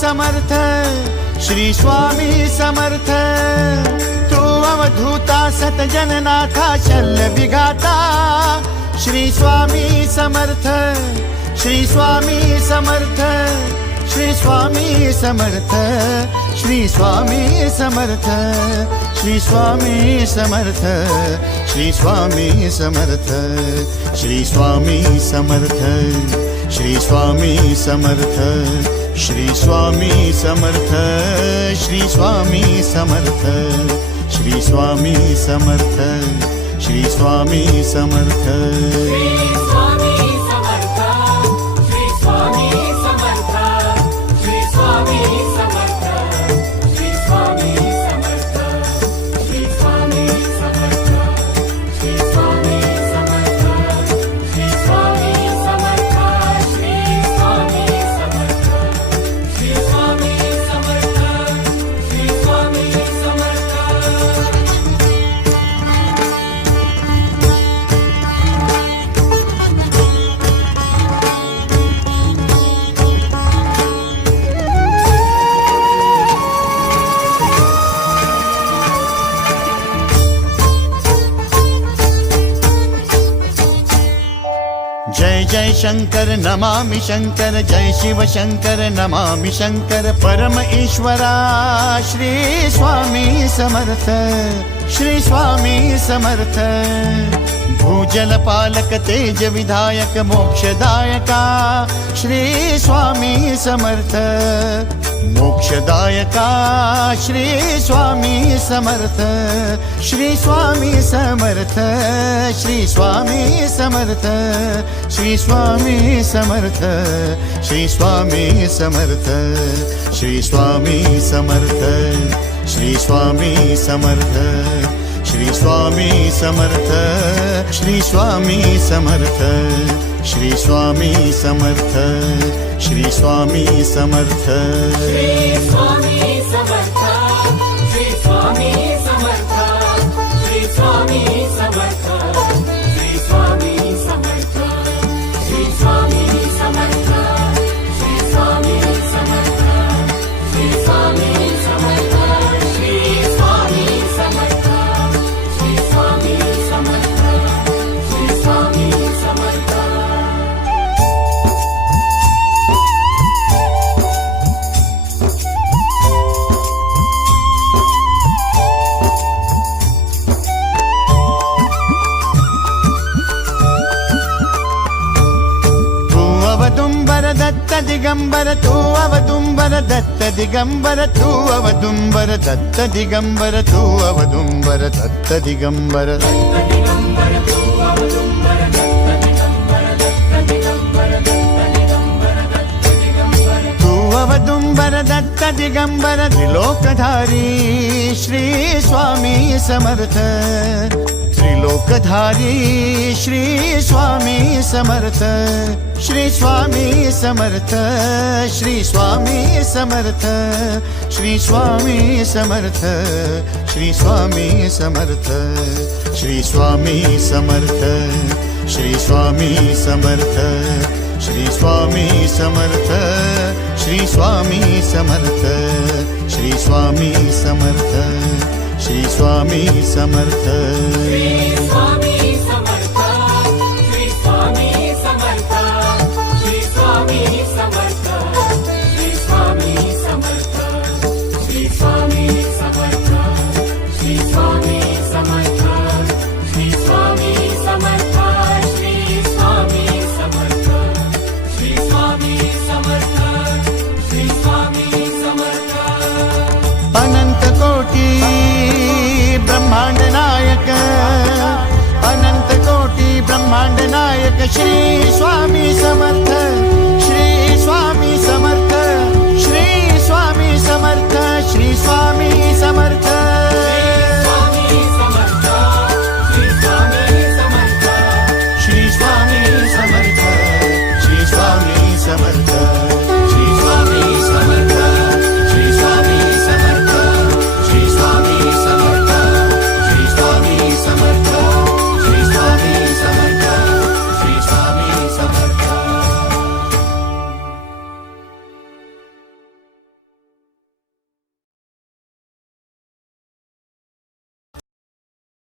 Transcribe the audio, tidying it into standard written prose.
समर्थ, श्री स्वामी समर्थ। तू अवधूता सतजननाथा शल्य विघाता, श्री स्वामी समर्थ, श्री स्वामी समर्थ, श्री स्वामी समर्थ, श्री स्वामी समर्थ, श्री स्वामी समर्थ, श्री स्वामी समर्थ, श्री स्वामी समर्थ, श्री स्वामी समर्थ, श्री स्वामी समर्थ, श्री स्वामी समर्थ, श्री स्वामी समर्थ, श्री स्वामी समर्थ। जय जय शंकर नमामि शंकर, जय शिव शंकर नमामि शंकर। परम ईश्वरा श्री स्वामी समर्थ, श्री स्वामी समर्थ। भूजल पालक तेज विधायक मोक्षदायका, श्री स्वामी समर्थ। मोक्षदायका श्री स्वामी समर्थ, श्री स्वामी समर्थ, श्री स्वामी समर्थ, श्री स्वामी समर्थ, श्री स्वामी समर्थ, श्री स्वामी समर्थ, श्री स्वामी समर्थ, श्री स्वामी समर्थ, श्री स्वामी समर्थ, श्री स्वामी समर्थ, श्री स्वामी समर्थ। श्री स्वामी समर्थ, श्री स्वामी समर्थ, श्री स्वामी समर्थ, श्री स्वामी समर्थ, श्री स्वामी समर्थ, श्री स्वामी समर्थ, श्री स्वामी समर्थ, श्री स्वामी समर्थ, श्री स्वामी समर्थ, श्री स्वामी समर्थ। अवदुंबर दत्त दिगंबर, तू अवदुंबर दत्त दिगंबर, तू अवदुंबर दत्त दिगंबर, तू अवदुंबर दत्त दिगंबर। तू अवदुंबर दत्त दिगंबर, त्रिलोकधारी श्री स्वामी समर्थ। त्रिलोकधारी श्री स्वामी समर्थ, श्री स्वामी समर्थ, श्री स्वामी समर्थ, श्री स्वामी समर्थ, श्री स्वामी समर्थ, श्री स्वामी समर्थ, श्री स्वामी समर्थ, श्री स्वामी समर्थ, श्री स्वामी समर्थ, श्री स्वामी समर्थ, श्री स्वामी समर्थ। श्री स्वामी समर्थ, श्री स्वामी समर्थ, श्री स्वामी समर्थ, श्री स्वामी समर्थ, श्री स्वामी समर्थ, श्री स्वामी समर्थ, श्री स्वामी समर्थ, श्री स्वामी समर्थ, श्री स्वामी समर्थ, श्री स्वामी समर्थ। अनंत कोटी ब्रह्मांड नायक, अनंत कोटी ब्रह्मांड नायक श्री स्वामी समर्थ।